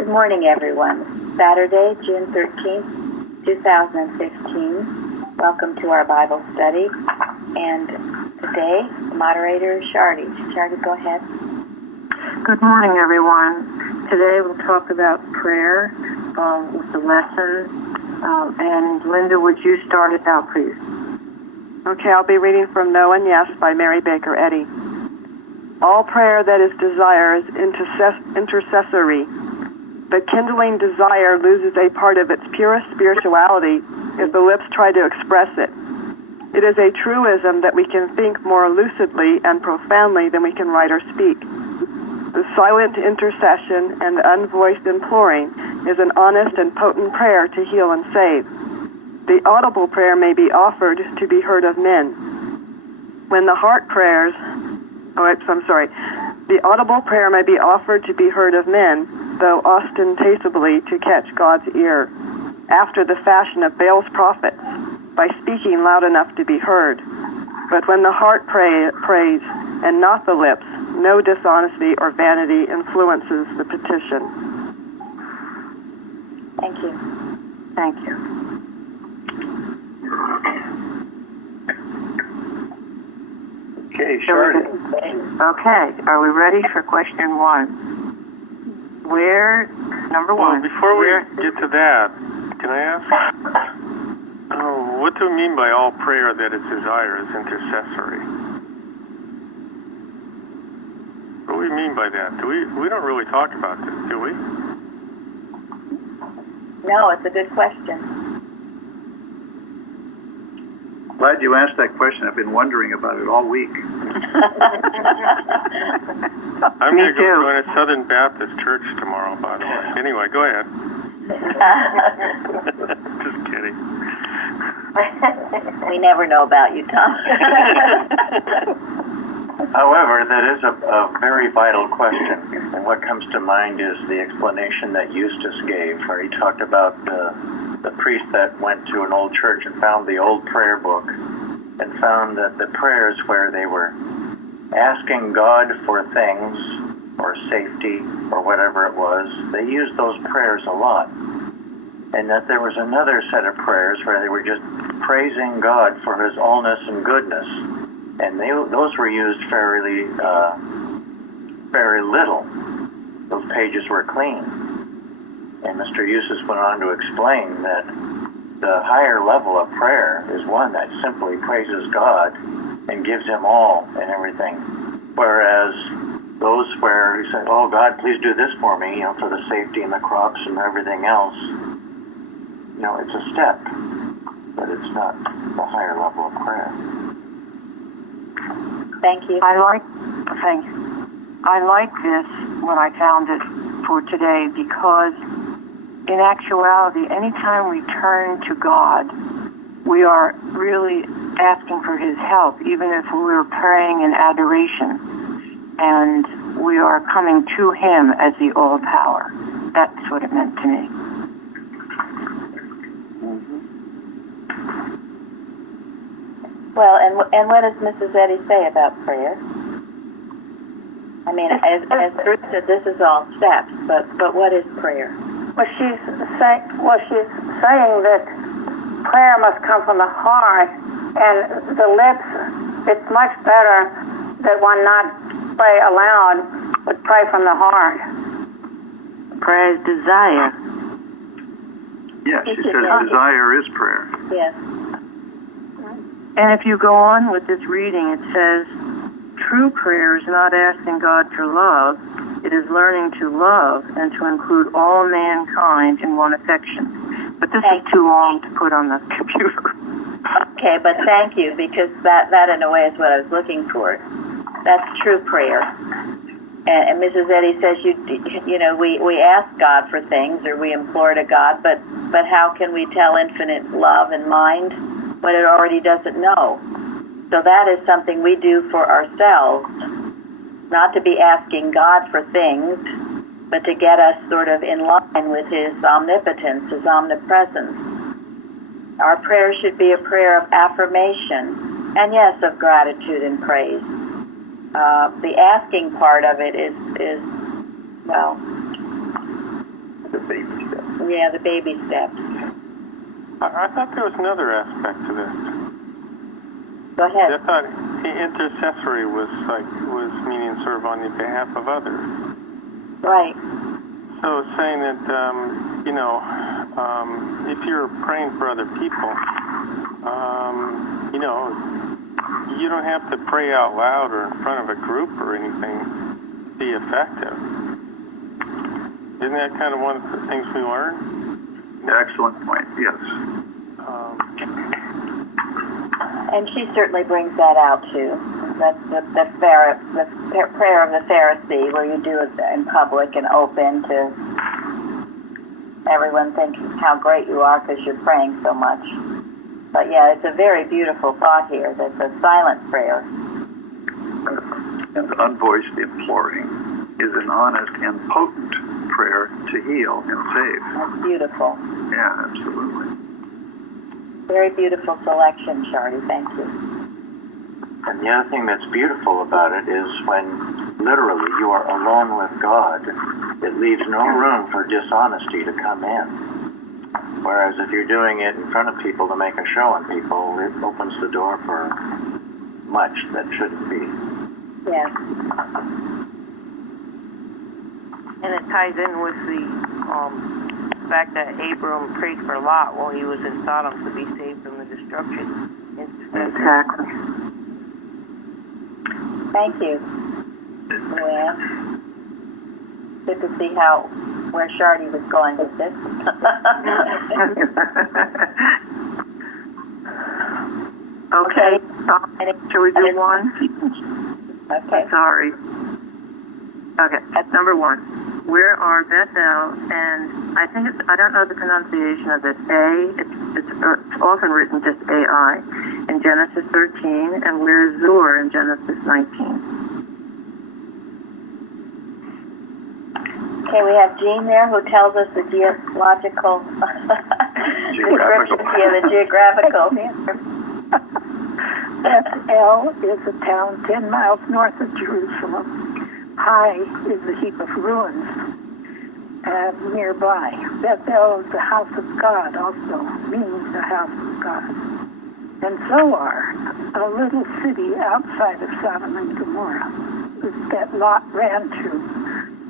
Good morning, everyone. Saturday, June 13th, 2015. Welcome to our Bible study. And today, the moderator is Shardy. Shardy, go ahead. Good morning, everyone. Today we'll talk about prayer with the lesson. And Linda, would you start it out, please? Okay, I'll be reading from No and Yes by Mary Baker Eddy. All prayer that is desire is intercessory. But kindling desire loses a part of its purest spirituality if the lips try to express it. It is a truism that we can think more lucidly and profoundly than we can write or speak. The silent intercession and the unvoiced imploring is an honest and potent prayer to heal and save. The audible prayer may be offered to be heard of men. When the heart prayers, the audible prayer may be offered to be heard of men, though ostentatiously to catch God's ear, after the fashion of Baal's prophets, by speaking loud enough to be heard. But when the heart prays, and not the lips, no dishonesty or vanity influences the petition. Thank you. Thank you. Okay, Shardy. Okay, are we ready for question one? Number one. Before we get to that, can I ask? What do we mean by all prayer that is desire is intercessory? What do we mean by that? We don't really talk about this, do we? No, it's a good question. Glad you asked that question. I've been wondering about it all week. I'm going to go join a Southern Baptist church tomorrow, by the way. Anyway, go ahead. Just kidding. We never know about you, Tom. However, that is a very vital question. And what comes to mind is the explanation that Eustace gave, where he talked about the priest that went to an old church and found the old prayer book and found that the prayers where they were asking God for things or safety or whatever it was, they used those prayers a lot. And that there was another set of prayers where they were just praising God for His allness and goodness. And those were used very little. Those pages were clean. And Mr. Eustace went on to explain that the higher level of prayer is one that simply praises God and gives Him all and everything. Whereas those where he said, oh God, please do this for me, for the safety and the crops and everything else, it's a step, but it's not the higher level of prayer. Thank you. I like this when I found it for today, because in actuality, anytime we turn to God, we are really asking for His help, even if we're praying in adoration, and we are coming to Him as the all-power. That's what it meant to me. Well, and what does Mrs. Eddy say about prayer? I mean, as Ruth said, this is all steps, but what is prayer? Well, she's saying that prayer must come from the heart, and the lips, it's much better that one not pray aloud, but pray from the heart. Prayer is desire. Yes, she says desire is prayer. Yes. And if you go on with this reading, it says, true prayer is not asking God for love. It is learning to love and to include all mankind in one affection. But this is too long to put on the computer. Okay, but thank you, because that in a way is what I was looking for. That's true prayer. And Mrs. Eddy says, we ask God for things, or we implore to God, but how can we tell infinite love and mind what it already doesn't know? So that is something we do for ourselves, not to be asking God for things, but to get us sort of in line with His omnipotence, His omnipresence. Our prayer should be a prayer of affirmation, and yes, of gratitude and praise. The asking part of it is baby steps. Yeah, the baby steps. I thought there was another aspect to this. Go ahead. I thought the intercessory was meaning sort of on the behalf of others. Right. So saying that, if you're praying for other people, you don't have to pray out loud or in front of a group or anything to be effective. Isn't that kind of one of the things we learn? Excellent point, yes. And she certainly brings that out too. That's the prayer of the Pharisee, where you do it in public and open to everyone thinking how great you are because you're praying so much. But yeah, it's a very beautiful thought here. That's a silent prayer. And unvoiced imploring is an honest and potent prayer to heal and save. That's beautiful. Yeah, absolutely. Very beautiful selection, Shardy. Thank you. And the other thing that's beautiful about it is when literally you are alone with God, it leaves no room for dishonesty to come in. Whereas if you're doing it in front of people to make a show on people, it opens the door for much that shouldn't be. Yes. And it ties in with the fact that Abram prayed for Lot while he was in Sodom to be saved from the destruction. Exactly. Thank you, Luann. Good to see where Shardy was going with this. Okay. Shall we do one? Okay. Sorry. Okay. Number one. Where are Bethel and I don't know the pronunciation of it. It's often written just AI in Genesis 13, and where's Zor in Genesis 19? Okay, we have Jean there who tells us the geographical description. Yeah, the geographical. Bethel is a town 10 miles north of Jerusalem. Hai is a heap of ruins nearby. Bethel is the house of God also, means the house of God. And Zoar, a little city outside of Sodom and Gomorrah, that Lot ran to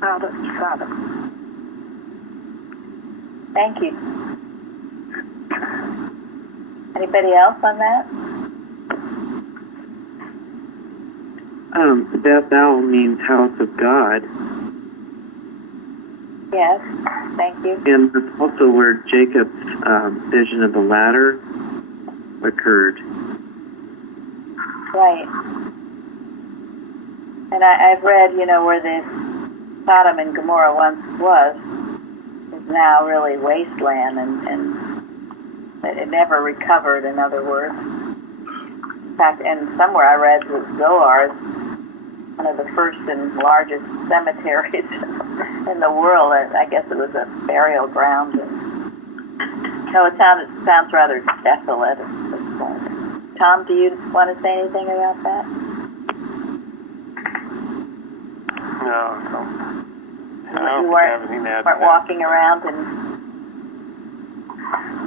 out of Sodom. Thank you. Anybody else on that? Bethel means house of God. Yes, thank you. And that's also where Jacob's vision of the ladder occurred. Right. And I've read, where the Sodom and Gomorrah once was, is now really wasteland, and it never recovered, in other words. In fact, and somewhere I read that Zoar is one of the first and largest cemeteries in the world. I guess it was a burial ground. So it sounds rather desolate at this point. Tom, do you want to say anything about that? No. You weren't walking around in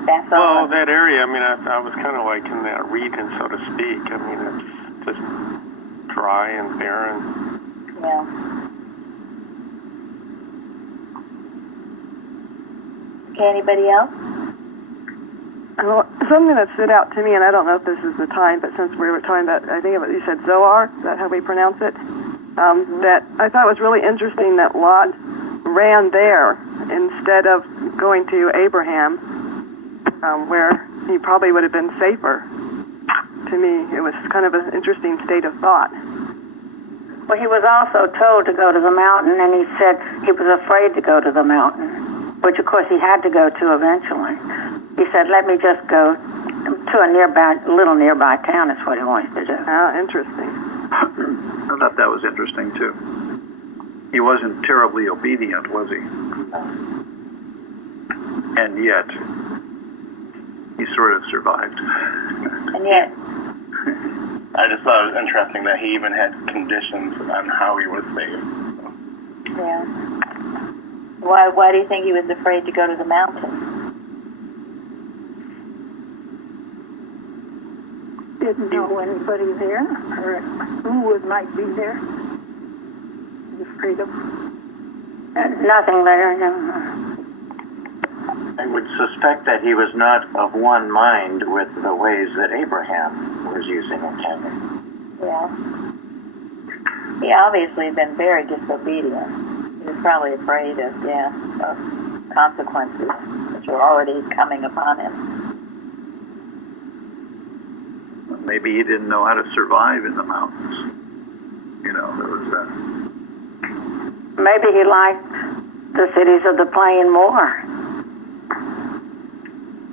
Bethel? Well, that area, I was kind of like in that region, so to speak. It's just dry and barren. Yeah. Okay, anybody else? Well, something that stood out to me, and I don't know if this is the time, but since we were talking about, I think you said Zoar, is that how we pronounce it? That I thought was really interesting that Lot ran there instead of going to Abraham, where he probably would have been safer. To me, it was kind of an interesting state of thought. Well, he was also told to go to the mountain, and he said he was afraid to go to the mountain, which of course he had to go to eventually. He said, let me just go to a little nearby town, is what he wanted to do. Ah, interesting. I thought that was interesting, too. He wasn't terribly obedient, was he? And yet, he sort of survived. And yet... I just thought it was interesting that he even had conditions on how he was saved. Yeah. Why do you think he was afraid to go to the mountain? Didn't know anybody there, or who might be there. He's afraid of Nothing there. I would suspect that he was not of one mind with the ways that Abraham was using and tending. Yeah. He obviously had been very disobedient. He was probably afraid of consequences which were already coming upon him. Maybe he didn't know how to survive in the mountains. You know, there was that. Maybe he liked the cities of the plain more.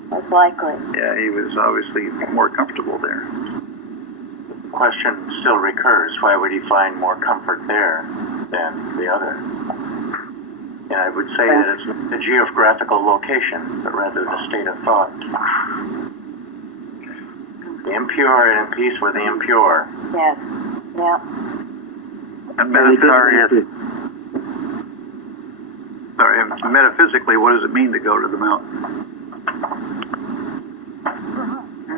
Most likely. Yeah, he was obviously more comfortable there. The question still recurs, why would he find more comfort there than the other? And I would say that it's not the geographical location, but rather the state of thought. The impure and in peace with the impure. Yes. Yeah. And metaphysically, what does it mean to go to the mountain?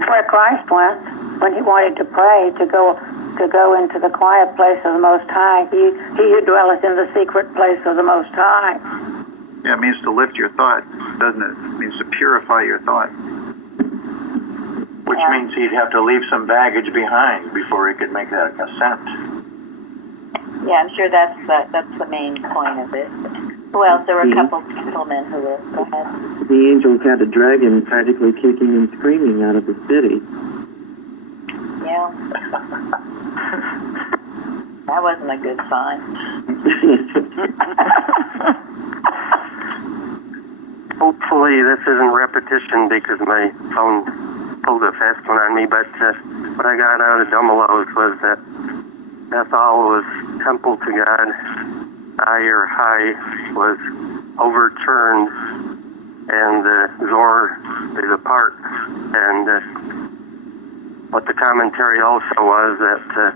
Where Christ went when he wanted to pray, to go into the quiet place of the Most High. He who dwelleth in the secret place of the Most High. Yeah, it means to lift your thought, doesn't it? It means to purify your thought. Which means he'd have to leave some baggage behind before he could make that ascent. Yeah, I'm sure that's the main point of it. Who else? There were a couple gentlemen who were. Go ahead. The angels had a dragon practically kicking and screaming out of the city. Yeah. That wasn't a good sign. Hopefully this isn't repetition because my phone pulled a fast one on me, but what I got out of Dumalos was that Bethel was temple to God, Ai or High was overturned, and Zor is apart. And what the commentary also was that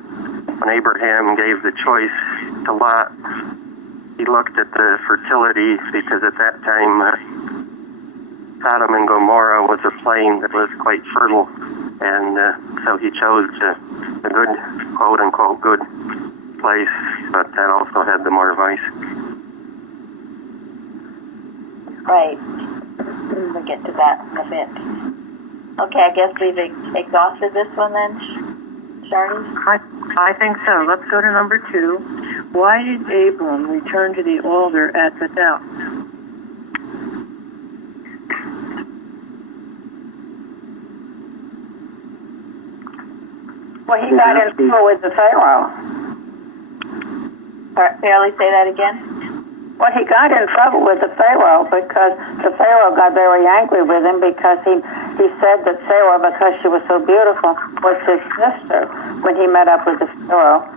when Abraham gave the choice to Lot, he looked at the fertility because at that time Sodom and Gomorrah was a plain that was quite fertile, and so he chose a good, quote-unquote, good place, but that also had the more vice. Right. We'll get to that in a bit. Okay, I guess we've exhausted this one then, Shardy? I think so. Let's go to number 2. Why did Abram return to the altar at Bethel? Well, he got in trouble with the Pharaoh. Barely say that again? Well, he got in trouble with the Pharaoh because the Pharaoh got very angry with him because he said that Sarah, because she was so beautiful, was his sister when he met up with the Pharaoh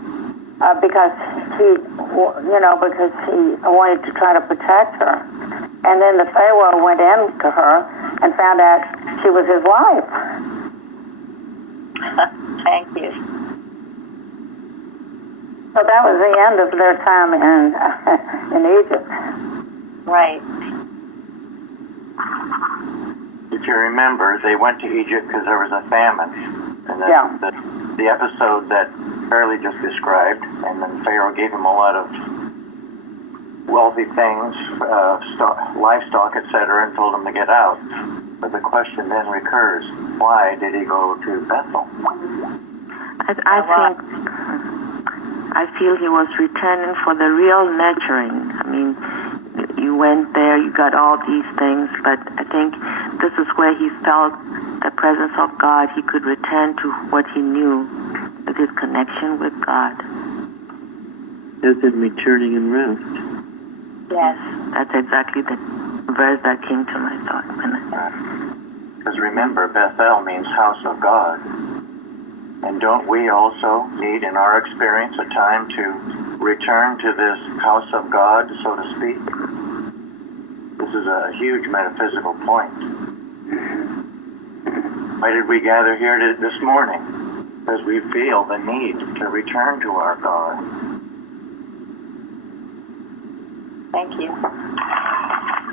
because he wanted to try to protect her. And then the Pharaoh went in to her and found out she was his wife. Thank you. So that was the end of their time in Egypt. Right. If you remember, they went to Egypt because there was a famine. And the episode that Fairley just described, and then Pharaoh gave him a lot of wealthy things, livestock, etc., and told him to get out. But the question then recurs, why did he go to Bethel? I feel he was returning for the real nurturing. I mean, you went there, you got all these things, but I think this is where he felt the presence of God. He could return to what he knew, with his connection with God. As in returning and rest. Yes. That's exactly the verse that came to my thought. Because remember, Bethel means house of God. And don't we also need, in our experience, a time to return to this house of God, so to speak? This is a huge metaphysical point. Why did we gather here this morning? Because we feel the need to return to our God. Thank you.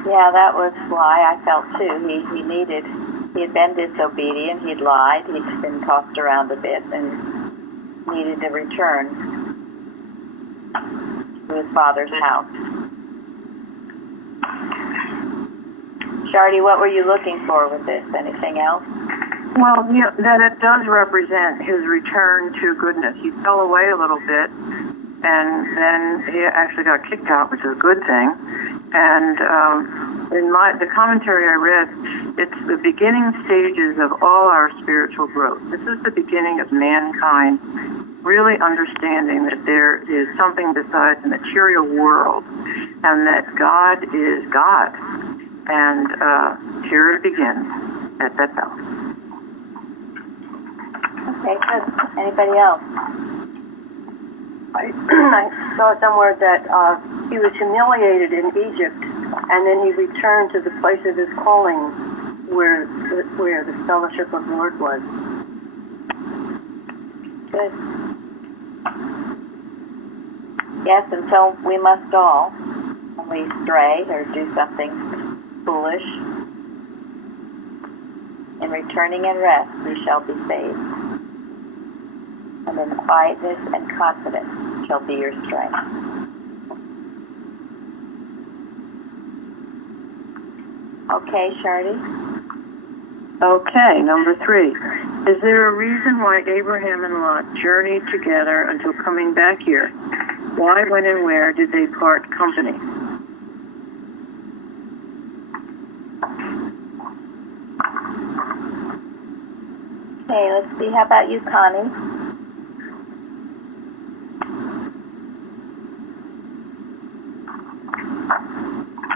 Yeah, that was why I felt too. He had been disobedient, he'd lied, he'd been tossed around a bit and needed to return to his father's house. Shardy, what were you looking for with this? Anything else? Well, yeah, that it does represent his return to goodness. He fell away a little bit, and then he actually got kicked out, which is a good thing. And in the commentary I read, it's the beginning stages of all our spiritual growth. This is the beginning of mankind really understanding that there is something besides the material world, and that God is God. And here it begins at Bethel. Okay, good. Anybody else? I saw somewhere that he was humiliated in Egypt, and then he returned to the place of his calling, where the fellowship of the Lord was. Good. Yes, and so we must all, when we stray or do something foolish, in returning and rest we shall be saved. And in quietness and confidence shall be your strength. Okay, Shardy? Okay, number 3. Is there a reason why Abraham and Lot journeyed together until coming back here? Why, when, and where did they part company? Okay, let's see. How about you, Connie?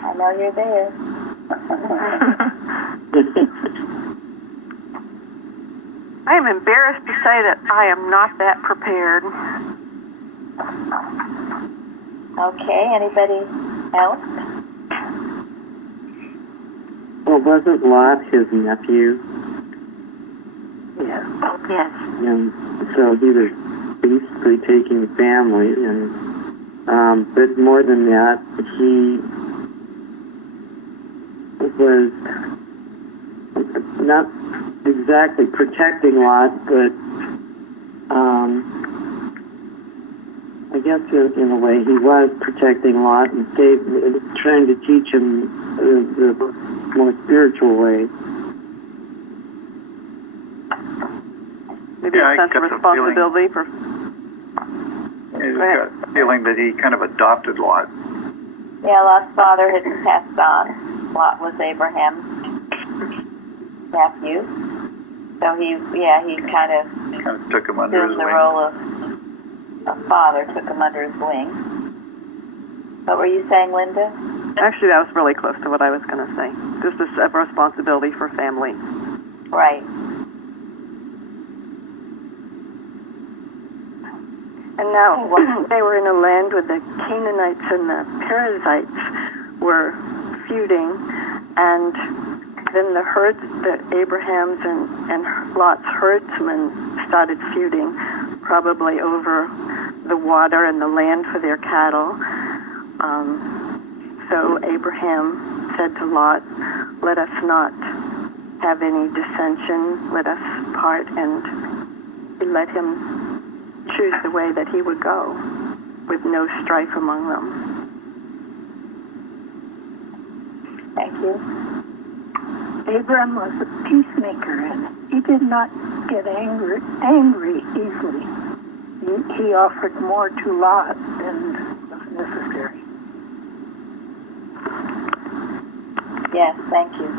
I know you're there. I am embarrassed to say that I am not that prepared. Okay, anybody else? Well, wasn't Lot his nephew? Yes. Yes. And so he was basically taking family, and but more than that, he was not exactly protecting Lot, but I guess in a way he was protecting Lot and trying to teach him the more spiritual way. Maybe a sense of responsibility for... He's got a feeling that he kind of adopted Lot. Yeah, Lot's father had passed on. Lot was Abraham's nephew. So he kind of took him under his wing. The role of a father, took him under his wing. What were you saying, Linda? Actually, that was really close to what I was going to say. Just a responsibility for family. Right. And now they were in a land where the Canaanites and the Perizzites were feuding, and then the Abraham's and Lot's herdsmen started feuding, probably over the water and the land for their cattle. So Abraham said to Lot, "Let us not have any dissension, let us part," and he let him choose the way that he would go, with no strife among them. Thank you. Abraham was a peacemaker, and he did not get angry easily. He offered more to Lot than was necessary. Yes, thank you.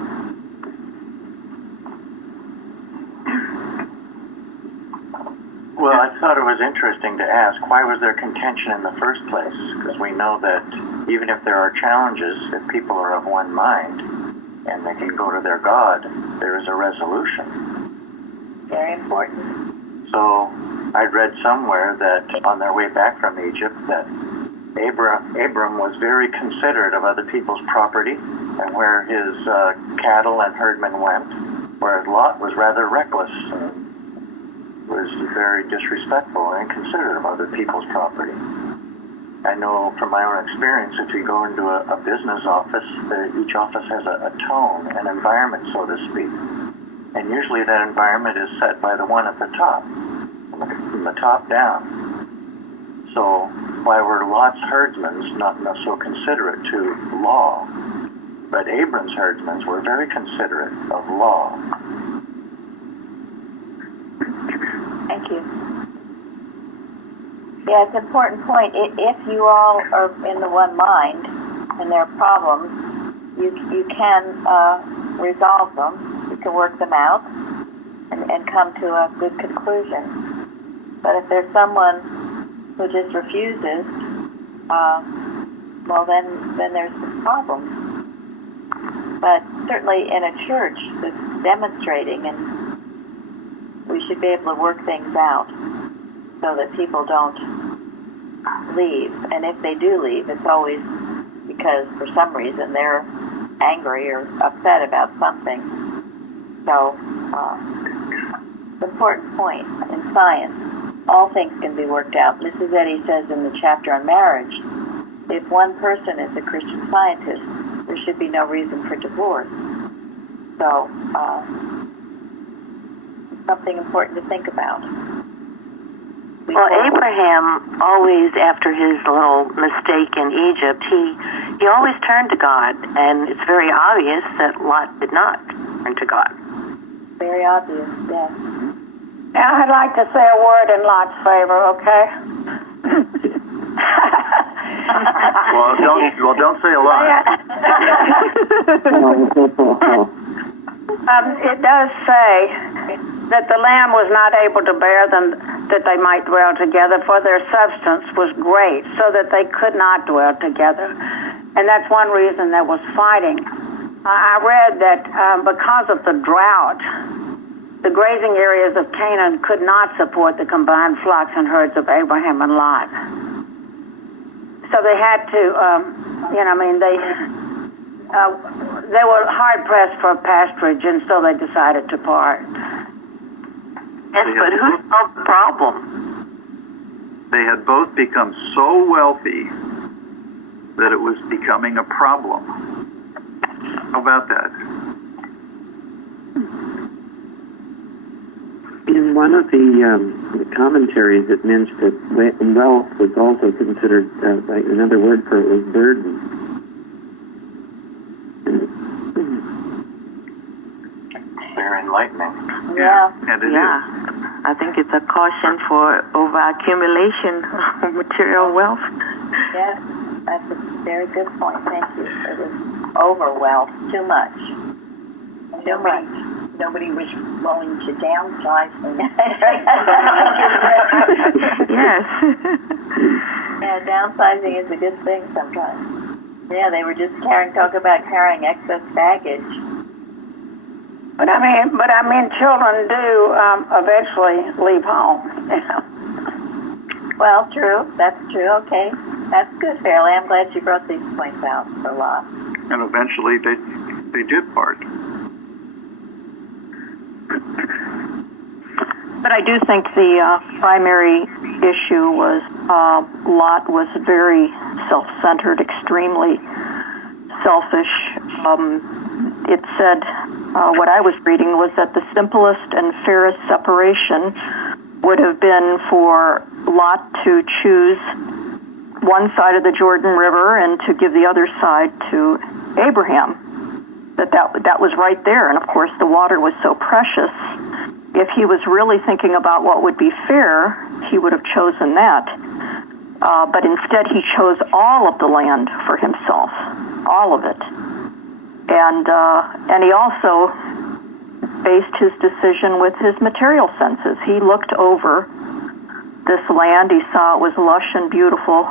Well, I thought it was interesting to ask, why was there contention in the first place? Because we know that even if there are challenges, if people are of one mind and they can go to their God, there is a resolution. Very important. So I'd read somewhere that on their way back from Egypt that Abram was very considerate of other people's property and where his cattle and herdmen went, whereas Lot was rather reckless and was very disrespectful and inconsiderate of other people's property. I know from my own experience, if you go into a business office, each office has a tone, an environment, so to speak. And usually that environment is set by the one at the top, from the top down. So while we're Lot's herdsmen, not so considerate to law, but Abram's herdsmen were very considerate of law. Thank you. Yeah, it's an important point. If you all are in the one mind and there are problems, you can resolve them. You can work them out and come to a good conclusion. But if there's someone who just refuses, well, then there's problems. But certainly in a church that's demonstrating, and we should be able to work things out so that people don't leave. And if they do leave, it's always because for some reason they're angry or upset about something. So, it's an important point in science. All things can be worked out. Mrs. Eddy says in the chapter on marriage, if one person is a Christian Scientist, there should be no reason for divorce. So, something important to think about. Well, Abraham always, after his little mistake in Egypt, he always turned to God, and it's very obvious that Lot did not turn to God. Very obvious, yes. Now, I'd like to say a word in Lot's favor, okay? Well, don't say a lot. It does say that the land was not able to bear them, that they might dwell together, for their substance was great, so that they could not dwell together. And that's one reason there was fighting. I read that because of the drought, the grazing areas of Canaan could not support the combined flocks and herds of Abraham and Lot. So they had to, they were hard-pressed for pasturage, and so they decided to part. Yes, but who solved the problem? They had both become so wealthy that it was becoming a problem. How about that? In one of the commentaries, it mentioned that wealth was also considered, another word for it was burden. Very enlightening. Yeah. And it Yeah. I think it's a caution for over-accumulation of material wealth. Yes, that's a very good point. Thank you. It was over wealth, too much. Too much. Nobody was willing to downsize. Yes. Yeah, downsizing is a good thing sometimes. Yeah, they were just talk about carrying excess baggage. But I mean, children do eventually leave home. Well, true. That's true. Okay, that's good, Fairley. I'm glad you brought these points out for Lot. And eventually they did part. But I do think the primary issue was Lot was very self-centered, extremely selfish. It said, what I was reading was that the simplest and fairest separation would have been for Lot to choose one side of the Jordan River and to give the other side to Abraham. That was right there. And of course, the water was so precious. If he was really thinking about what would be fair, he would have chosen that. But instead, he chose all of the land for himself, all of it. And he also based his decision with his material senses. He looked over this land. He saw it was lush and beautiful.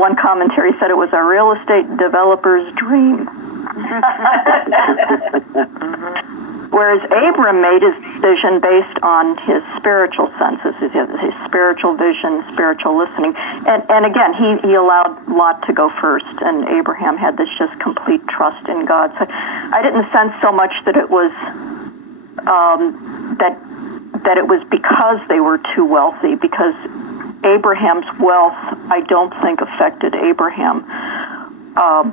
One commentary said it was a real estate developer's dream. Whereas Abram made his decision based on his spiritual senses, his spiritual vision, spiritual listening. And again, he allowed Lot to go first, and Abraham had this just complete trust in God. So I didn't sense so much that it was that it was because they were too wealthy, because Abraham's wealth, I don't think affected Abraham,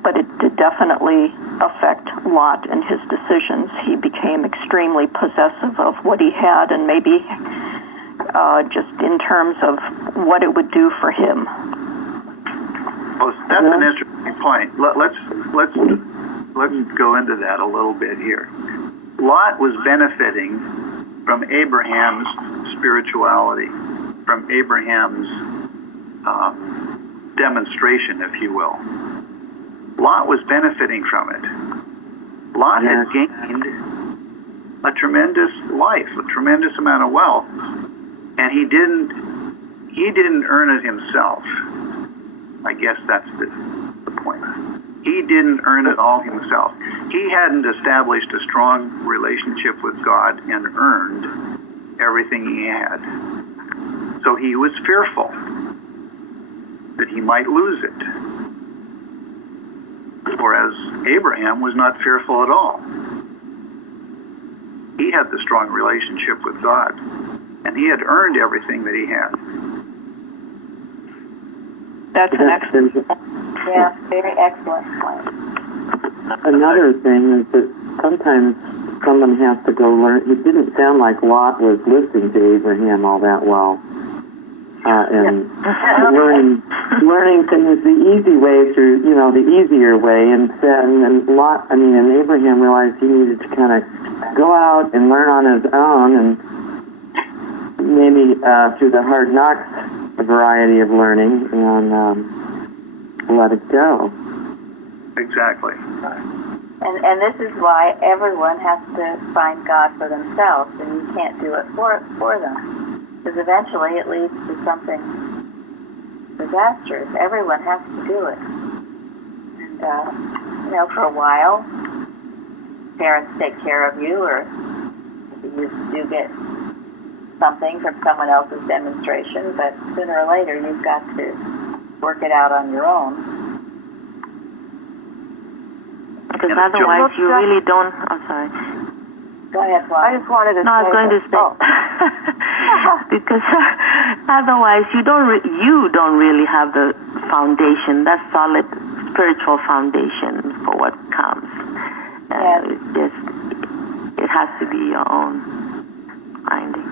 but it did definitely affect Lot and his decisions. He became extremely possessive of what he had, and maybe just in terms of what it would do for him. Well, that's an interesting point. Let's go into that a little bit here. Lot was benefiting from Abraham's spirituality, from Abraham's demonstration, if you will. Lot was benefiting from it. Lot had gained a tremendous life, a tremendous amount of wealth, and he didn't earn it himself. I guess that's the point. He didn't earn it all himself. He hadn't established a strong relationship with God and earned everything he had. So he was fearful that he might lose it. Whereas Abraham was not fearful at all. He had the strong relationship with God, and he had earned everything that he had. That's an excellent. Yeah, very excellent point. Another thing is that sometimes someone has to go learn. It didn't sound like Lot was listening to Abraham all that well, and learning things the easy way through, the easier way, and Lot. And Abraham realized he needed to kind of go out and learn on his own, and maybe through the hard knocks, a variety of learning, and let it go. Exactly. And this is why everyone has to find God for themselves, and you can't do it for them, because eventually it leads to something disastrous. Everyone has to do it. And for a while, parents take care of you, or you do get something from someone else's demonstration, but sooner or later you've got to work it out on your own. Because otherwise you really don't. I'm sorry. Go ahead, Flo. I just wanted to say. No, I was going to say. Because otherwise you don't really have the foundation, that solid spiritual foundation for what comes. It has to be your own finding.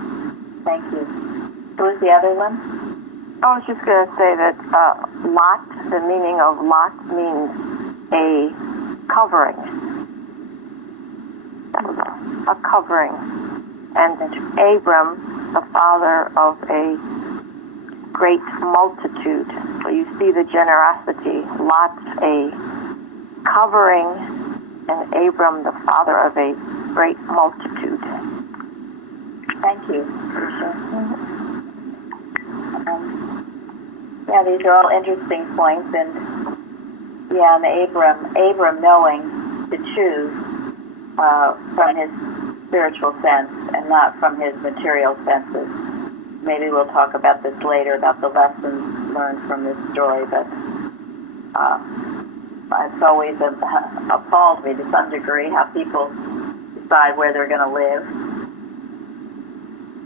Thank you. Who was the other one? I was just going to say that Lot, the meaning of Lot means a covering. A covering. And Abram, the father of a great multitude. So you see the generosity. Lot's a covering, and Abram, the father of a great multitude. Thank you. These are all interesting points, and Abram knowing to choose from his spiritual sense and not from his material senses. Maybe we'll talk about this later, about the lessons learned from this story, but it's always appalled me to some degree how people decide where they're going to live,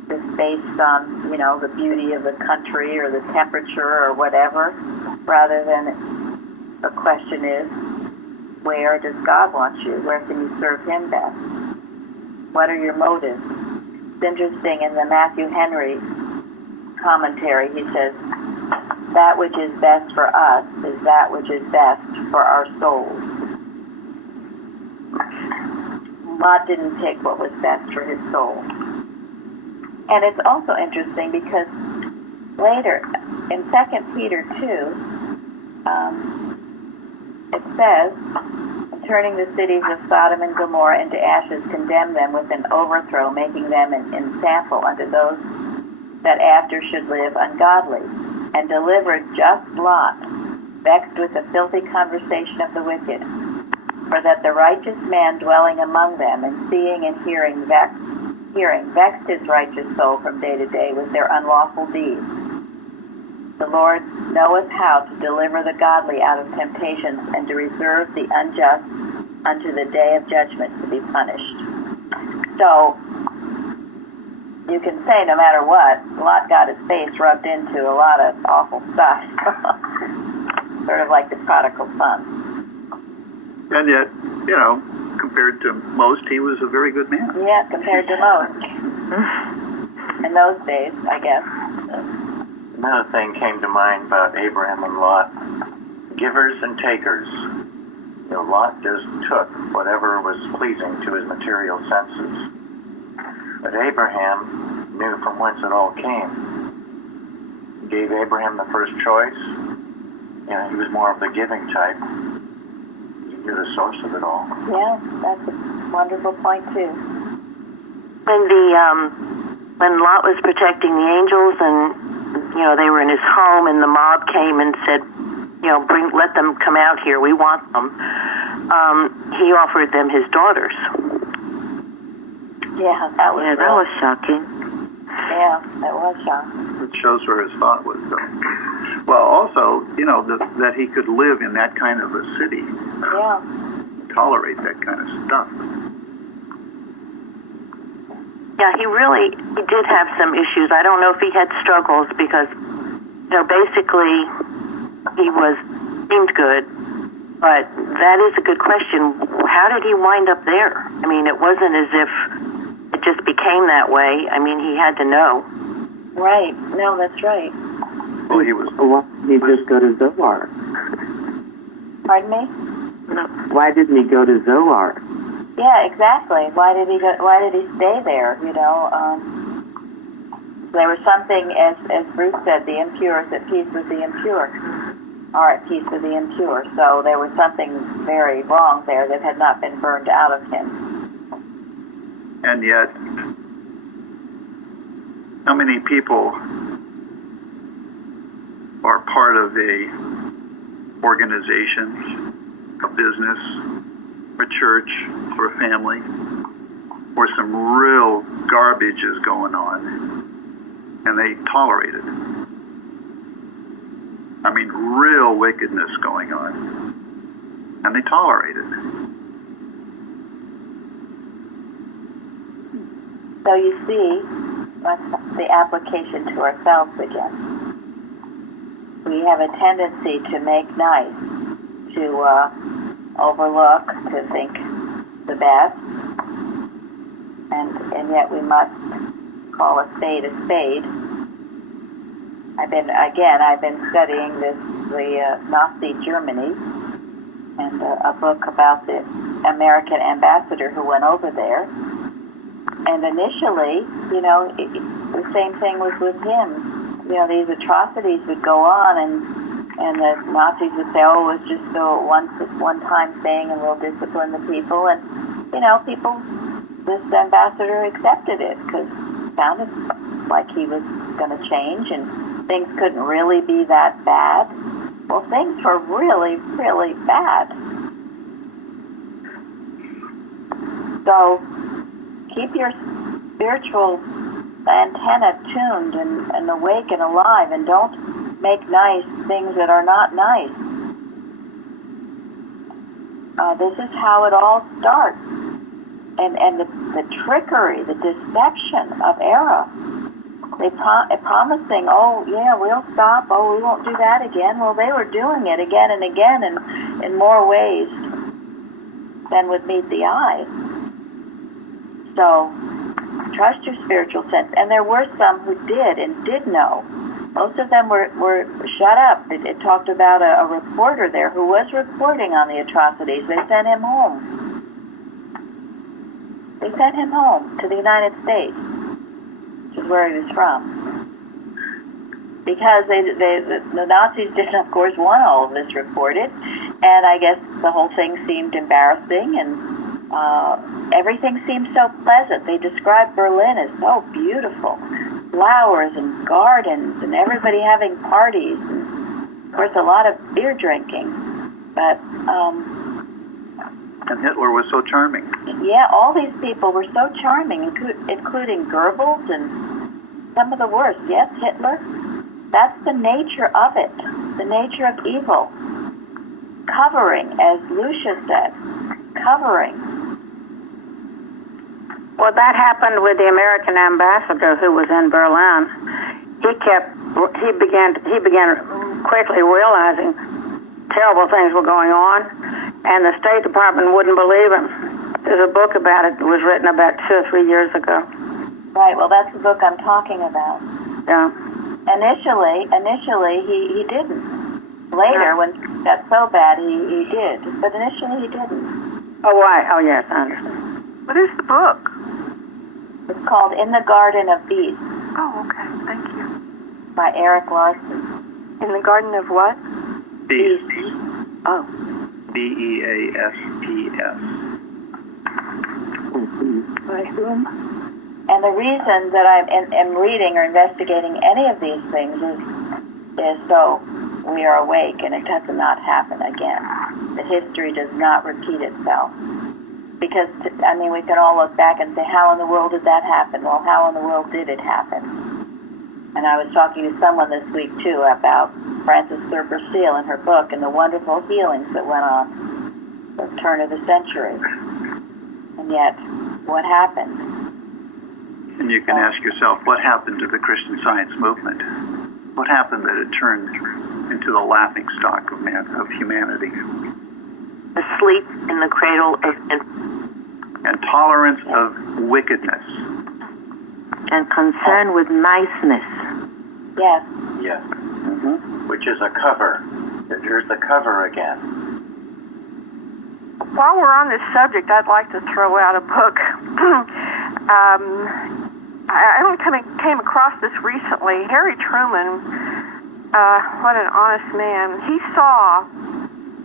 just based on, the beauty of the country or the temperature or whatever, rather than the question is, where does God want you? Where can you serve Him best? What are your motives? It's interesting, in the Matthew Henry commentary, he says, that which is best for us is that which is best for our souls. Lot didn't pick what was best for his soul. And it's also interesting because later, in 2 Peter 2, it says, turning the cities of Sodom and Gomorrah into ashes, condemn them with an overthrow, making them an ensample unto those that after should live ungodly, and delivered just Lot, vexed with the filthy conversation of the wicked. For that the righteous man dwelling among them, and seeing and hearing vexed his righteous soul from day to day with their unlawful deeds. The Lord knoweth how to deliver the godly out of temptations, and to reserve the unjust unto the day of judgment to be punished. So, you can say no matter what, Lot got his face rubbed into a lot of awful stuff. Sort of like the prodigal son. And yet, compared to most, he was a very good man. Yeah, compared to most. In those days, I guess. Another thing came to mind about Abraham and Lot. Givers and takers. Lot just took whatever was pleasing to his material senses. But Abraham knew from whence it all came. He gave Abraham the first choice. He was more of the giving type. He knew the source of it all. Yeah, that's a wonderful point too. When Lot was protecting the angels and they were in his home and the mob came and said, let them come out here, we want them. He offered them his daughters. Yeah, that was shocking. Yeah, that was shocking. It shows where his thought was, though. Well, also, that he could live in that kind of a city. Yeah. Tolerate that kind of stuff. Yeah, he did have some issues. I don't know if he had struggles because, basically he seemed good, but that is a good question. How did he wind up there? I mean, it wasn't as if it just became that way. I mean, he had to know. Right. No, that's right. Well, he was. Why didn't he just go to Zoar? Pardon me? No. Why didn't he go to Zoar? Yeah, exactly. Why did he stay there? There was something, as Bruce said, the impure is at peace with the impure, are at peace with the impure. So there was something very wrong there that had not been burned out of him. And yet, how many people are part of a organization, a business, a church, or a family, where some real garbage is going on, and they tolerate it? I mean, real wickedness going on, and they tolerate it. So you see, that's the application to ourselves again. We have a tendency to make nice, to overlook, to think the best, and yet we must call a spade a spade. I've been studying the Nazi Germany, and a book about the American ambassador who went over there. And initially, the same thing was with him. These atrocities would go on, and the Nazis would say, "Oh, it was just a one-time thing, and we'll discipline the people." And this ambassador accepted it because it sounded like he was going to change, and things couldn't really be that bad. Well, things were really, really bad. So keep your spiritual antenna tuned and awake and alive, and don't make nice things that are not nice. This is how it all starts. And the trickery, the deception of error. They promising, "Oh, yeah, we'll stop. Oh, we won't do that again." Well, they were doing it again and again, and in more ways than would meet the eye. So, trust your spiritual sense. And there were some who did know. Most of them were shut up. It talked about a reporter there who was reporting on the atrocities. They sent him home. They sent him home to the United States, which is where he was from. Because the Nazis didn't, of course, want all of this reported. And I guess the whole thing seemed embarrassing, and everything seemed so pleasant. They described Berlin as so beautiful. Flowers and gardens and everybody having parties. And, of course, a lot of beer drinking. But, and Hitler was so charming. Yeah, all these people were so charming, including Goebbels and some of the worst. Yes, Hitler. That's the nature of it, the nature of evil. Covering, as Lucia said, covering. Well, that happened with the American ambassador who was in Berlin. He began quickly realizing terrible things were going on, and the State Department wouldn't believe him. There's a book about it that was written about 2 or 3 years ago. Right. Well, that's the book I'm talking about. Yeah. Initially, he didn't. Later, when it got so bad, he did. But initially, he didn't. Oh, why? Oh, yes, I understand. What is the book? It's called In the Garden of Beasts. Oh, okay. Thank you. By Eric Larson. In the Garden of what? Beast. Oh. Beasts. By whom? And the reason that I am reading or investigating any of these things is so we are awake and it does not happen again. That history does not repeat itself. Because, we can all look back and say, how in the world did that happen? Well, how in the world did it happen? And I was talking to someone this week, too, about Frances Thurber Steele and her book and the wonderful healings that went on at the turn of the century. And yet, what happened? And you can ask yourself, what happened to the Christian Science movement? What happened that it turned into the laughingstock of humanity? Asleep in the cradle of and tolerance of wickedness. And concern with niceness. Yes. Yes. Which is a cover. Here's the cover again. While we're on this subject, I'd like to throw out a book. I only came across this recently. Harry Truman, what an honest man. He saw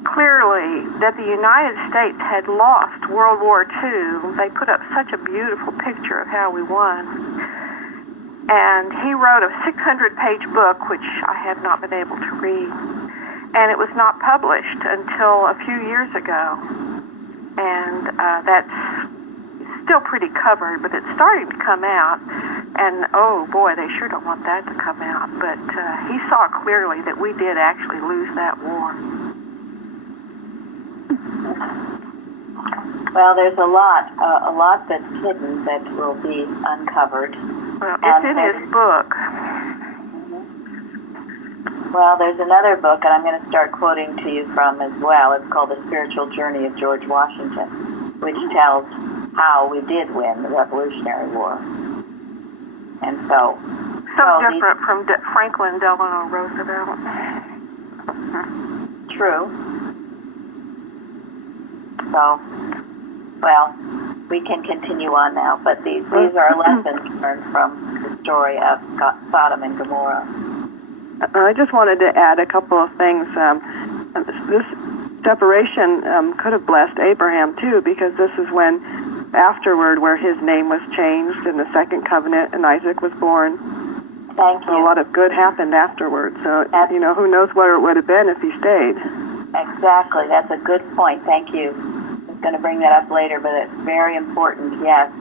clearly that the United States had lost World War II. They put up such a beautiful picture of how we won. And he wrote a 600-page book, which I have not been able to read. And it was not published until a few years ago. And that's still pretty covered, but it's starting to come out. And, oh, boy, they sure don't want that to come out. But he saw clearly that we did actually lose that war. Well, there's a lot that's hidden that will be uncovered. Well, it's in his book. Well, there's another book, and I'm going to start quoting to you from as well. It's called The Spiritual Journey of George Washington, which tells how we did win the Revolutionary War. And so different from Franklin Delano Roosevelt. True. So, well, we can continue on now, but these are lessons learned from the story of Sodom and Gomorrah. I just wanted to add a couple of things. This separation could have blessed Abraham, too, because this is when, afterward, where his name was changed in the Second Covenant and Isaac was born. Thank you. So a lot of good happened afterward. So, who knows where it would have been if he stayed. Exactly. That's a good point. Thank you. I was going to bring that up later, but it's very important, yes.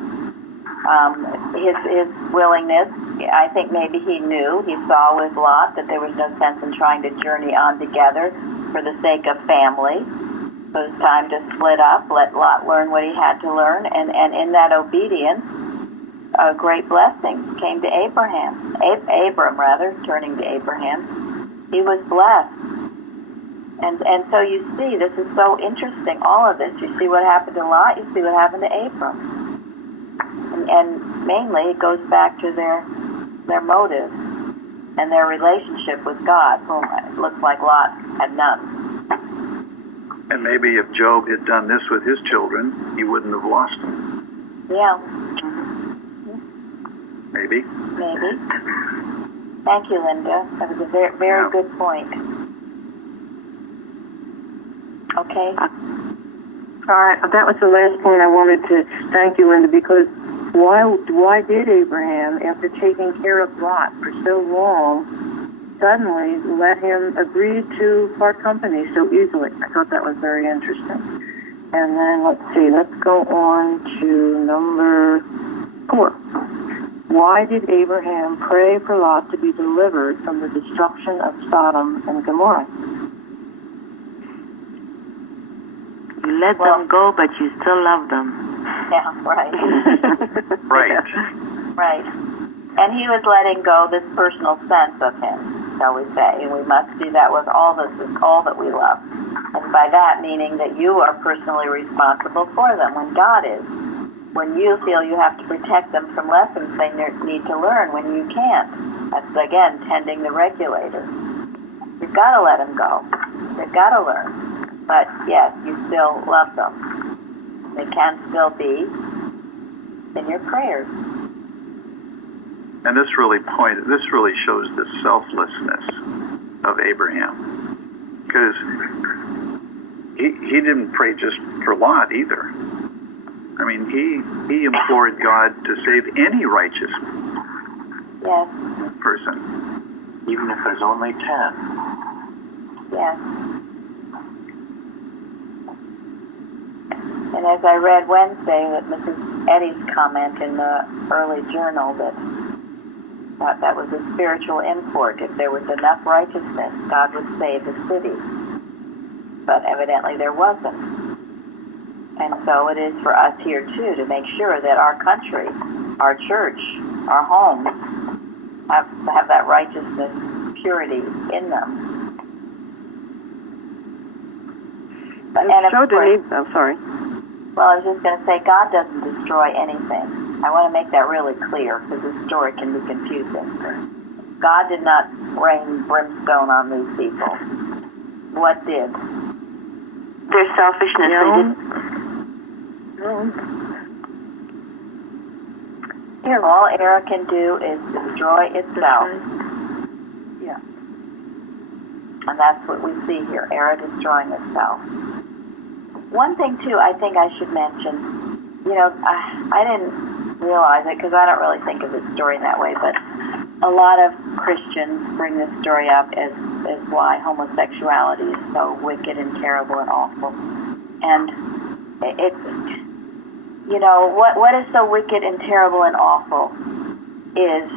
His willingness, I think maybe he knew, he saw with Lot that there was no sense in trying to journey on together for the sake of family. So it's time to split up, let Lot learn what he had to learn, and in that obedience, a great blessing came to Abraham. Abram, turning to Abraham. He was blessed. And so you see, this is so interesting, all of this. You see what happened to Lot, you see what happened to Abram. And mainly it goes back to their motive and their relationship with God, whom it looks like Lot had none. And maybe if Job had done this with his children, he wouldn't have lost them. Yeah. Maybe. Thank you, Linda. That was a very, very good point. Okay. All right, that was the last point I wanted to thank you, Linda, because why did Abraham, after taking care of Lot for so long, suddenly let him agree to part company so easily? I thought that was very interesting. And then, let's go on to number 4. Why did Abraham pray for Lot to be delivered from the destruction of Sodom and Gomorrah? You let them go, but you still love them. Yeah, right. Right. Right. And he was letting go this personal sense of him, shall we say, and we must do that with all that we love. And by that meaning that you are personally responsible for them when God is. When you feel you have to protect them from lessons they need to learn when you can't. That's, again, tending the regulator. You've got to let them go. They've got to learn. But, yes, you still love them. They can still be in your prayers. And this really shows the selflessness of Abraham. Because he didn't pray just for Lot either. I mean, he implored God to save any righteous person. Even if there's only 10. Yes. And as I read Wednesday with Mrs. Eddy's comment in the early journal that was a spiritual import. If there was enough righteousness, God would save the city. But evidently there wasn't. And so it is for us here, too, to make sure that our country, our church, our homes have that righteousness, purity in them. Sorry. Well, I was just going to say, God doesn't destroy anything. I want to make that really clear, because the story can be confusing. God did not rain brimstone on these people. What did? Their selfishness. All error can do is destroy itself. Yeah. And that's what we see here, error destroying itself. One thing, too, I think I should mention, I didn't realize it because I don't really think of this story in that way, but a lot of Christians bring this story up as why homosexuality is so wicked and terrible and awful. And it's, what is so wicked and terrible and awful is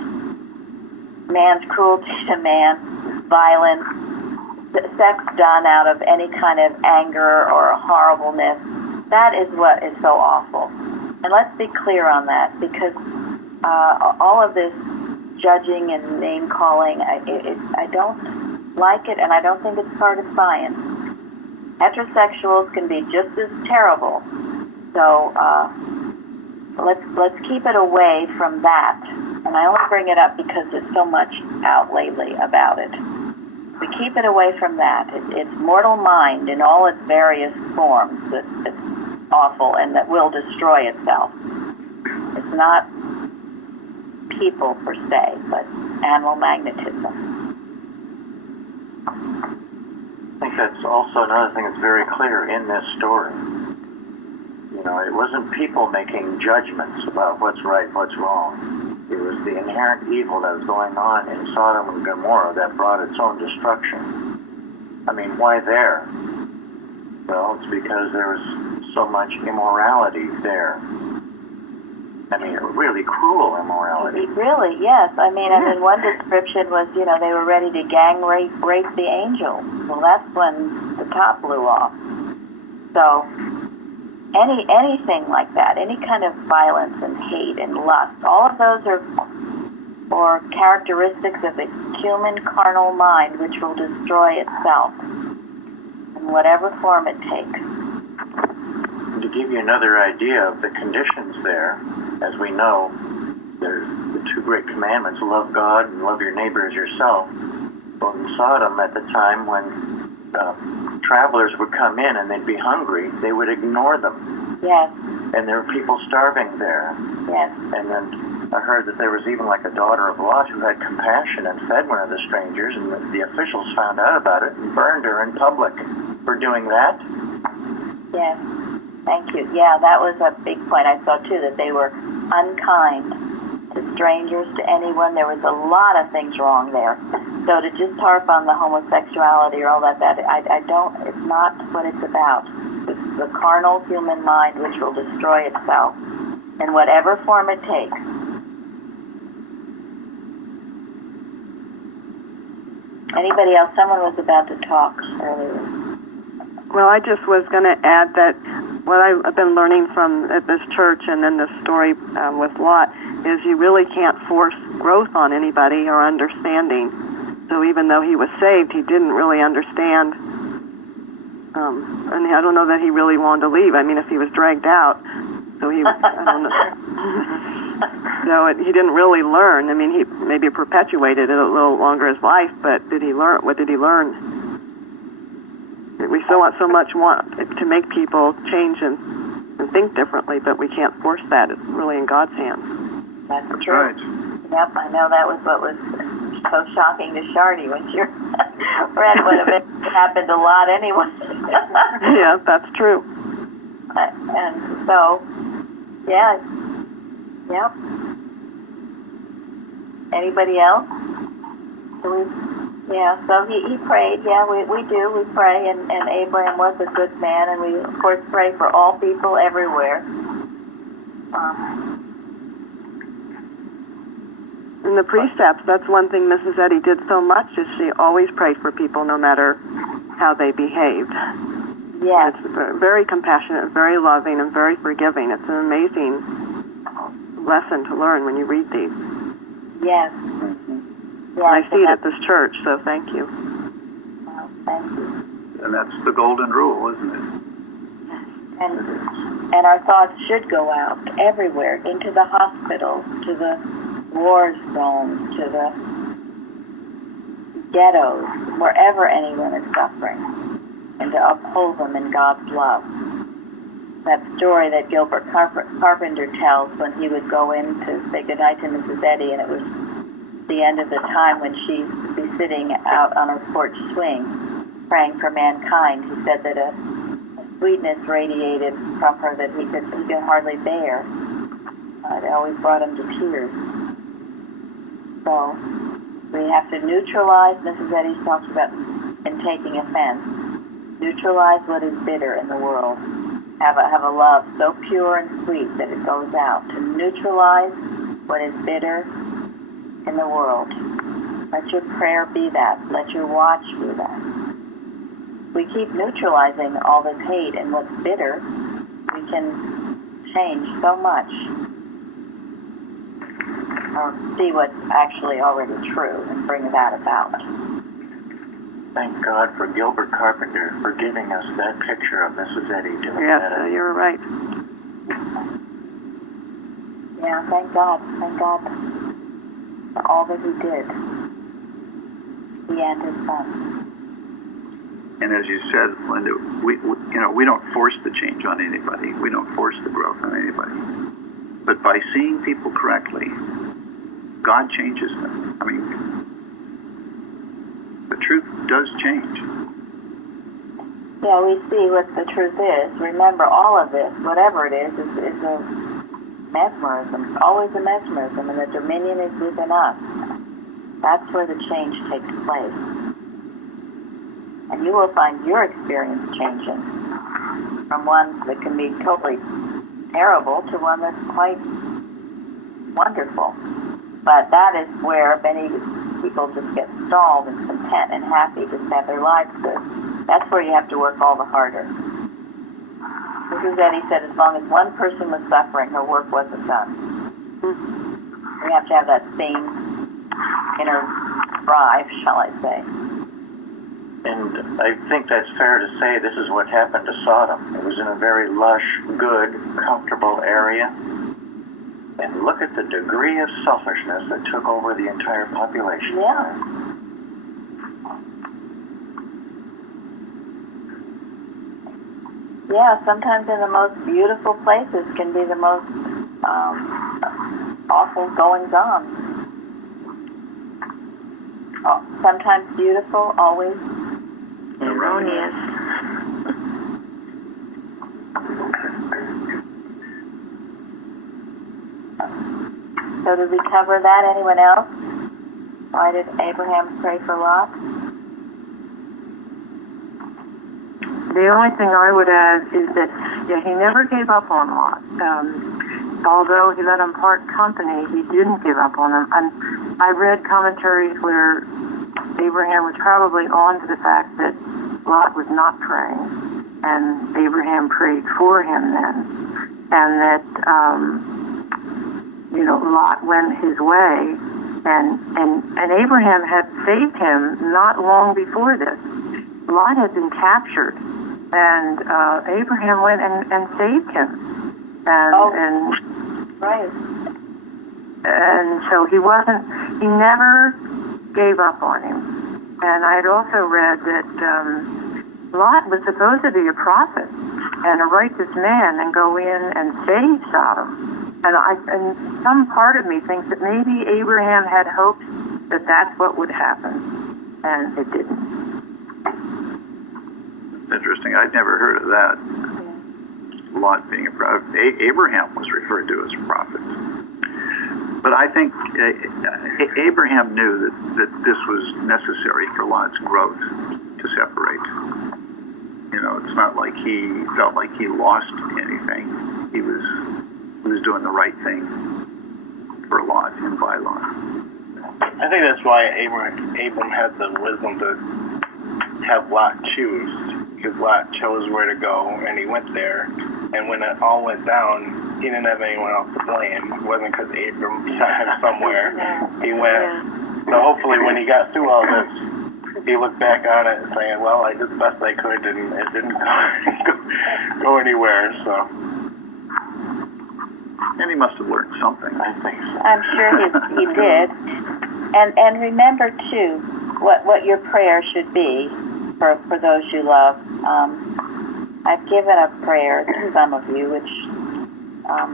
man's cruelty to man, violence, sex done out of any kind of anger or horribleness. That is what is so awful. And let's be clear on that, because all of this judging and name calling, I don't like it, and I don't think it's part of science. Heterosexuals can be just as terrible. So let's keep it away from that. And I only bring it up because there's so much out lately about it. We keep it away from that. It's mortal mind in all its various forms that's awful and that will destroy itself. It's not people per se, but animal magnetism. I think that's also another thing that's very clear in this story. It wasn't people making judgments about what's right, what's wrong. It was the inherent evil that was going on in Sodom and Gomorrah that brought its own destruction. I mean, why there? Well, it's because there was so much immorality there. I mean, really cruel immorality. Really, yes. I mean, one description was, they were ready to gang rape the angels. Well, that's when the top blew off. So, anything like that, any kind of violence and hate and lust, all of those are characteristics of the human carnal mind, which will destroy itself in whatever form it takes. To give you another idea of the conditions there, as we know, there's the two great commandments, love God and love your neighbor as yourself. Well, in Sodom at the time, when travelers would come in and they'd be hungry, they would ignore them. Yes. And there were people starving there. Yes. And then I heard that there was even like a daughter of Lot who had compassion and fed one of the strangers, and the officials found out about it and burned her in public for doing that. Yes. Thank you. Yeah, that was a big point. I saw, too, that they were unkind to strangers, to anyone. There was a lot of things wrong there. So to just harp on the homosexuality or all that it's not what it's about. It's the carnal human mind which will destroy itself in whatever form it takes. Anybody else? Someone was about to talk earlier. Well, I just was going to add that what I've been learning from at this church and then this story with Lot is you really can't force growth on anybody or understanding. So even though he was saved, he didn't really understand. And I don't know that he really wanted to leave. I mean, if he was dragged out, so he, I don't know. So he didn't really learn. I mean, he maybe perpetuated it a little longer his life, but did he learn? What did he learn? We so much want to make people change and think differently, but we can't force that. It's really in God's hands. That's That's true. right. Yep, I know that was what was so shocking to Shardy when she read what eventually happened a lot anyway. Yeah, that's true. And so, yeah, yep. Anybody else? Yeah, so he prayed. Yeah, we do. We pray, and Abraham was a good man, and we, of course, pray for all people everywhere. In the precepts, that's one thing Mrs. Eddy did so much, is she always prayed for people no matter how they behaved. Yes. It's very compassionate, very loving, and very forgiving. It's an amazing lesson to learn when you read these. Yes. And I see it at this church, so thank you. Well, thank you. And that's the golden rule, isn't it? And our thoughts should go out everywhere, into the hospitals, to the war zones, to the ghettos, wherever anyone is suffering, and to uphold them in God's love. That story that Gilbert Carpenter tells when he would go in to say goodnight to Mrs. Eddy, and it was the end of the time when she would be sitting out on her porch swing praying for mankind. He said that a sweetness radiated from her that he could hardly bear. It always brought him to tears. So we have to neutralize, Mrs. Eddy talks about in taking offense, neutralize what is bitter in the world. Have a love so pure and sweet that it goes out. To neutralize what is bitter in the world. Let your prayer be that. Let your watch be that. We keep neutralizing all this hate and what's bitter, we can change so much. Or see what's actually already true and bring that about. Thank God for Gilbert Carpenter for giving us that picture of Mrs. Eddy doing Yes, that. you're right. Yeah, thank God. Thank God for all that he did. He and his son. And as you said, Linda, we don't force the change on anybody. We don't force the growth on anybody. But by seeing people correctly, God changes them. I mean, the truth does change. Yeah, we see what the truth is. Remember, all of this, whatever it is a mesmerism. Always a mesmerism, and the dominion is within us. That's where the change takes place. And you will find your experience changing from one that can be totally terrible to one that's quite wonderful. But that is where many people just get stalled and content and happy, just have their lives good. That's where you have to work all the harder. Mrs. Eddy said as long as one person was suffering, her work wasn't done. We have to have that same inner drive, shall I say. And I think that's fair to say this is what happened to Sodom. It was in a very lush, good, comfortable area. And look at the degree of selfishness that took over the entire population. Yeah. Yeah, sometimes in the most beautiful places can be the most awful goings-on. Sometimes beautiful, always erroneous. So did we cover that? Anyone else? Why did Abraham pray for Lot? The only thing I would add is that, he never gave up on Lot. Although he let him part company, he didn't give up on him. And I read commentaries where Abraham was probably on to the fact that Lot was not praying. and Abraham prayed for him then, and that Lot went his way, and Abraham had saved him not long before this. Lot had been captured, and Abraham went and saved him, and so he never gave up on him. And I had also read that Lot was supposed to be a prophet and a righteous man and go in and save Sodom. And some part of me thinks that maybe Abraham had hoped that that's what would happen, and it didn't. Interesting. I'd never heard of that. Lot being a prophet. Abraham was referred to as a prophet. But I think Abraham knew that this was necessary for Lot's growth to separate. It's not like he felt like he lost anything. He was doing the right thing for Lot and by Lot. I think that's why Abram had the wisdom to have Lot choose, because Lot chose where to go, and he went there. And when it all went down, he didn't have anyone else to blame. It wasn't because Abram decided somewhere. He went. So hopefully when he got through all this, he looked back on it and saying, well, I did the best I could, and it didn't go anywhere. So. And he must have learned something. I think so. I'm sure he did. And remember, too, what your prayer should be for those you love. I've given a prayer to some of you, which I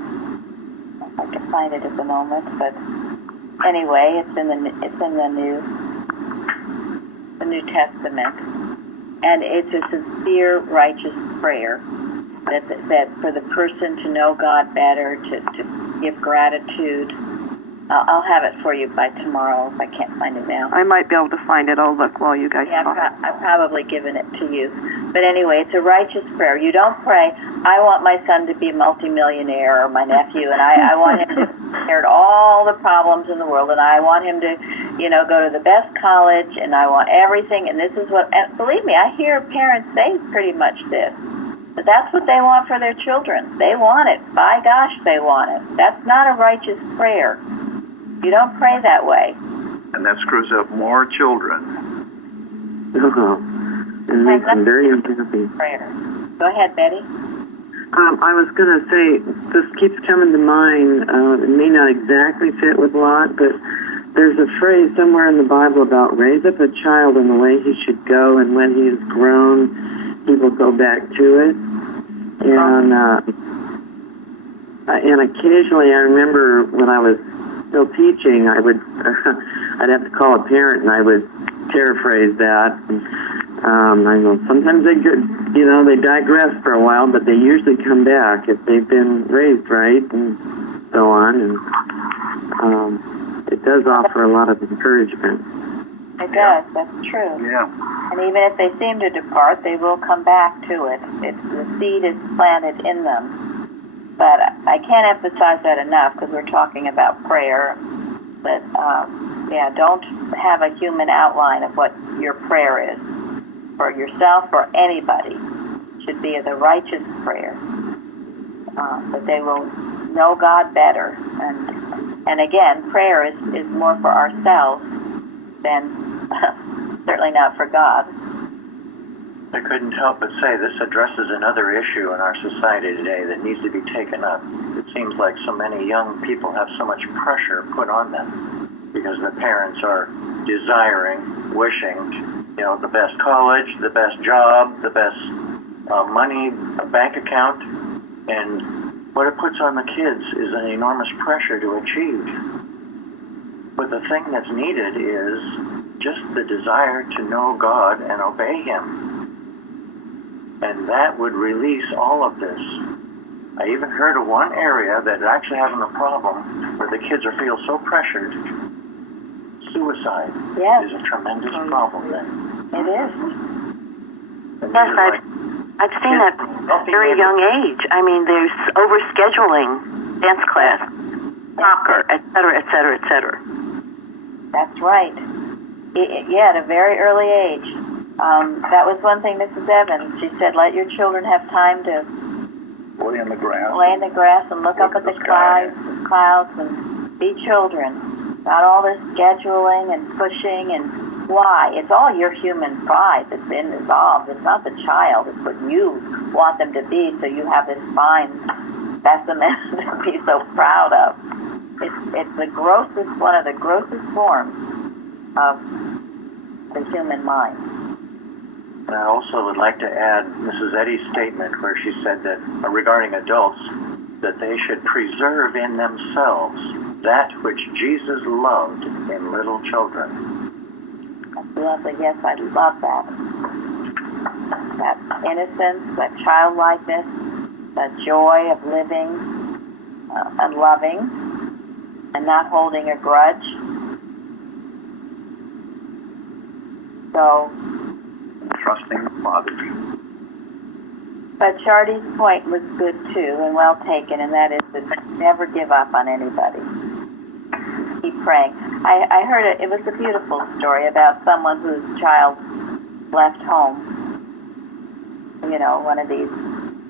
can find it at the moment, but anyway, it's in the New Testament, and it's a sincere, righteous prayer that for the person to know God better, to give gratitude. I'll have it for you by tomorrow if I can't find it now. I might be able to find it. I'll look while you guys talk. I've probably given it to you. But anyway, it's a righteous prayer. You don't pray, I want my son to be a multimillionaire, or my nephew, and I want him to inherit all the problems in the world, and I want him to, go to the best college, and I want everything, and this is what, and believe me, I hear parents say pretty much this. But that's what they want for their children. They want it. By gosh, they want it. That's not a righteous prayer. You don't pray that way. And that screws up more children. And makes them very unhappy. Prayer. Go ahead, Betty. I was going to say, this keeps coming to mind. It may not exactly fit with Lot, but there's a phrase somewhere in the Bible about raise up a child in the way he should go, and when he is grown, he will go back to it. And occasionally, I remember when I was still teaching, I'd have to call a parent and I would paraphrase that. I know sometimes they digress for a while, but they usually come back if they've been raised right and so on. And it does offer a lot of encouragement. It does. That's true. Yeah. And even if they seem to depart, they will come back to it. The seed is planted in them. But I can't emphasize that enough because we're talking about prayer. But, don't have a human outline of what your prayer is. For yourself or anybody, it should be the righteous prayer. That they will know God better. And again, prayer is more for ourselves than certainly not for God. I couldn't help but say this addresses another issue in our society today that needs to be taken up. It seems like so many young people have so much pressure put on them because the parents are desiring, wishing, the best college, the best job, the best money, a bank account, and what it puts on the kids is an enormous pressure to achieve. But the thing that's needed is just the desire to know God and obey Him. And that would release all of this. I even heard of one area that actually having a problem where the kids feel so pressured. Suicide is a tremendous problem then. It is. Yes, I've seen that at a very young age. I mean, there's overscheduling dance class, soccer, et cetera, et cetera, et cetera. That's right. At a very early age. That was one thing Mrs. Evans, she said, let your children have time to Lay in the grass. lay in the grass and look up at the clouds and be children. Not all this scheduling and pushing and why. It's all your human pride that's been involved. It's not the child. It's what you want them to be, so you have this fine specimen to be so proud of. It's the grossest, one of the grossest forms of the human mind. And I also would like to add Mrs. Eddy's statement where she said that regarding adults, that they should preserve in themselves that which Jesus loved in little children. That's lovely. Yes, I love that. That innocence, that childlikeness, that joy of living and loving and not holding a grudge. So, Trusting the Father. but Chardy's point was good too and well taken, and that is to never give up on anybody. Keep praying. I heard it was a beautiful story about someone whose child left home, one of these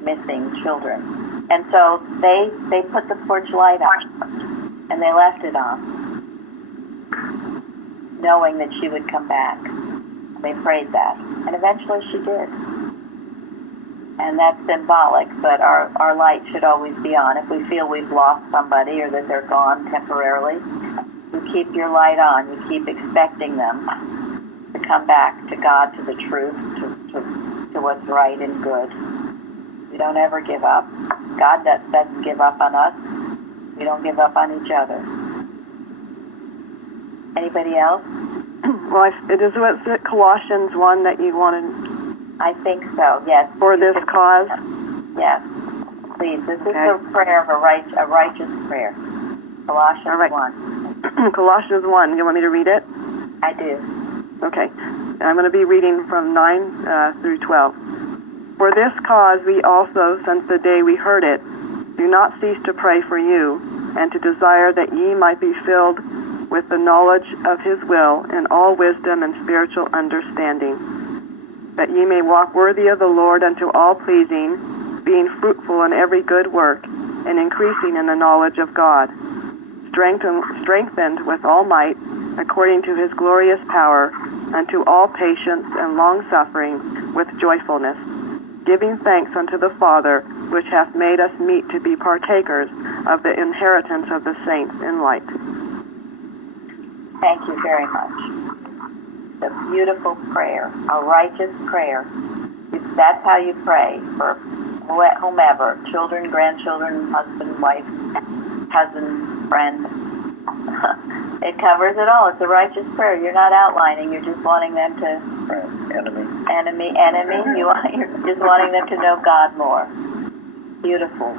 missing children. And so they put the porch light on, and they left it on, knowing that she would come back. They prayed that, and eventually she did. And that's symbolic, but our light should always be on. If we feel we've lost somebody or that they're gone temporarily, you keep your light on. You keep expecting them to come back to God, to the truth, to what's right and good. We don't ever give up. God doesn't give up on us. We don't give up on each other. Anybody else? Well, is it Colossians 1 that you wanted? I think so, yes. For this cause? Yes. Please, this is a prayer of a righteous prayer. Colossians 1. Colossians 1. You want me to read it? I do. Okay. I'm going to be reading from 9 through 12. For this cause we also, since the day we heard it, do not cease to pray for you, and to desire that ye might be filled with the knowledge of his will in all wisdom and spiritual understanding, that ye may walk worthy of the Lord unto all pleasing, being fruitful in every good work, and increasing in the knowledge of God, strengthened with all might, according to his glorious power, unto all patience and long-suffering with joyfulness, giving thanks unto the Father, which hath made us meet to be partakers of the inheritance of the saints in light. Thank you very much. A beautiful prayer, a righteous prayer. That's how you pray for whomever, children, grandchildren, husband, wife, cousin, friend. It covers it all. It's a righteous prayer. You're not outlining. You're just wanting them to... Enemy. You're just wanting them to know God more. Beautiful.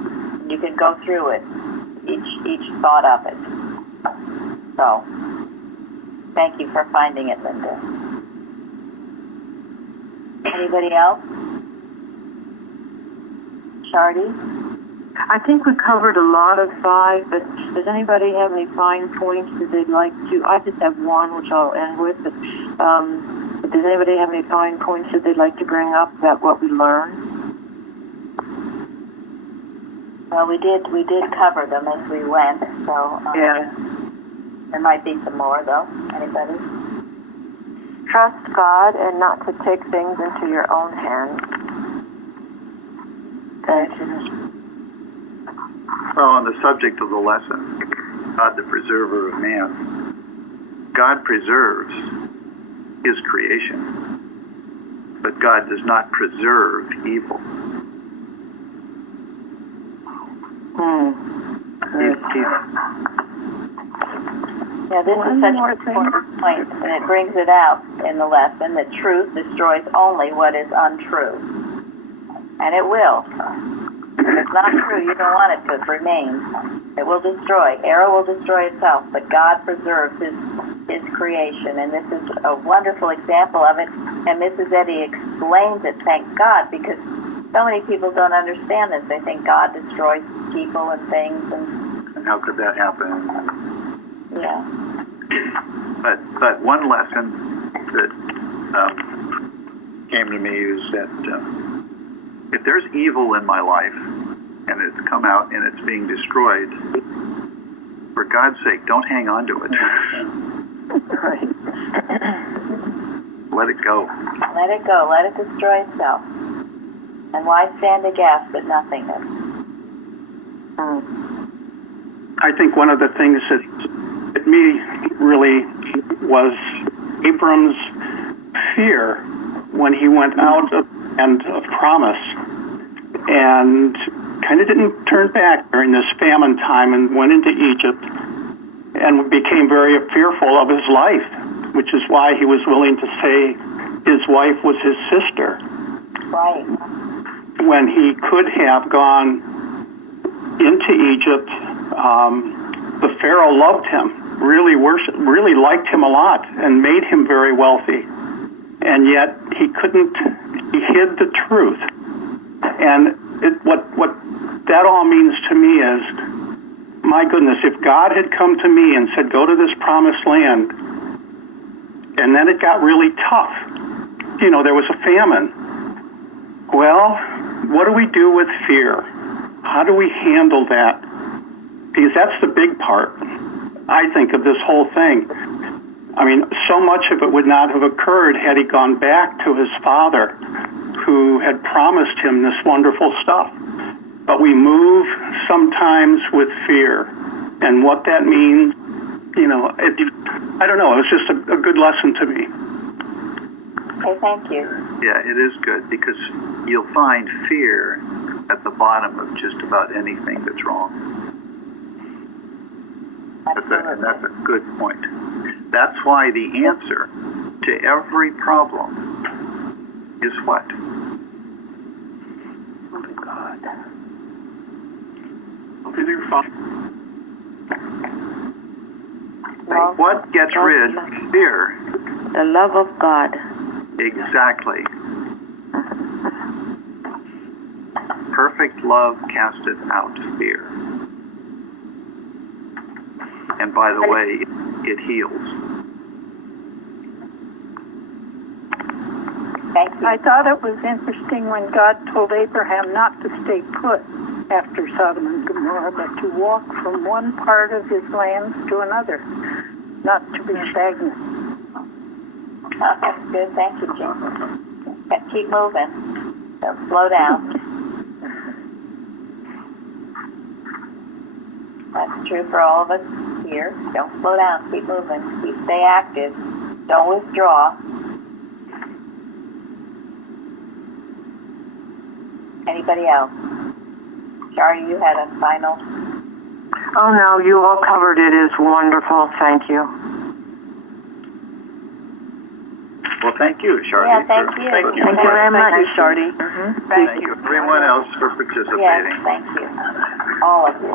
You can go through it, each thought of it. So, thank you for finding it, Linda. Anybody else? Chardy? I think we covered a lot of 5, but does anybody have any fine points that they'd like to? I just have one, which I'll end with. But does anybody have any fine points that they'd like to bring up about what we learned? Well, we did cover them as we went. So there might be some more, though. Anybody? Trust God and not to take things into your own hands. Well, on the subject of the lesson, God the preserver of man, God preserves his creation, but God does not preserve evil. Yeah, this is such an important point, and it brings it out in the lesson that truth destroys only what is untrue. And it will. If it's not true, you don't want it to. It remains. It will destroy. Error will destroy itself, but God preserves his creation, and this is a wonderful example of it. And Mrs. Eddy explains it, thank God, because so many people don't understand this. They think God destroys people and things, And how could that happen? yeah. But one lesson that came to me is that if there's evil in my life and it's come out and it's being destroyed, for God's sake, don't hang on to it. Right. Let it go. Let it go. Let it destroy itself. And why stand aghast at nothingness? I think one of the things that hit me really was Abram's fear when he went out of land of promise and kind of didn't turn back during this famine time and went into Egypt and became very fearful of his life, which is why he was willing to say his wife was his sister. Right. When he could have gone into Egypt, the Pharaoh loved him, really liked him a lot, and made him very wealthy. And yet he hid the truth. And what that all means to me is, my goodness, if God had come to me and said, go to this promised land, and then it got really tough, there was a famine. Well, what do we do with fear? How do we handle that? Because that's the big part, I think, of this whole thing. I mean, so much of it would not have occurred had he gone back to his father, who had promised him this wonderful stuff. But we move sometimes with fear. And what that means, I don't know. It was just a good lesson to me. Okay, thank you. Yeah, it is good, because you'll find fear at the bottom of just about anything that's wrong. And that's a good point. That's why the answer to every problem is what? God. What gets rid of fear? The love of God. Exactly. Perfect love casteth out fear. And by the way, it heals. Thank you. I thought it was interesting when God told Abraham not to stay put after Sodom and Gomorrah, but to walk from one part of his lands to another, not to be stagnant. Oh, that's good. Thank you, Jim. Keep moving. Don't slow down. That's true for all of us here. Don't slow down. Keep moving. Stay active. Don't withdraw. Anybody else? Shari, you had a final? Oh, no, you all covered it. It's wonderful. Thank you. Well, thank you, Shari. Yeah, thank you. Thank you very much. Thank you, Shari. Mm-hmm. Thank you, everyone else, for participating. Yes, thank you. All of you.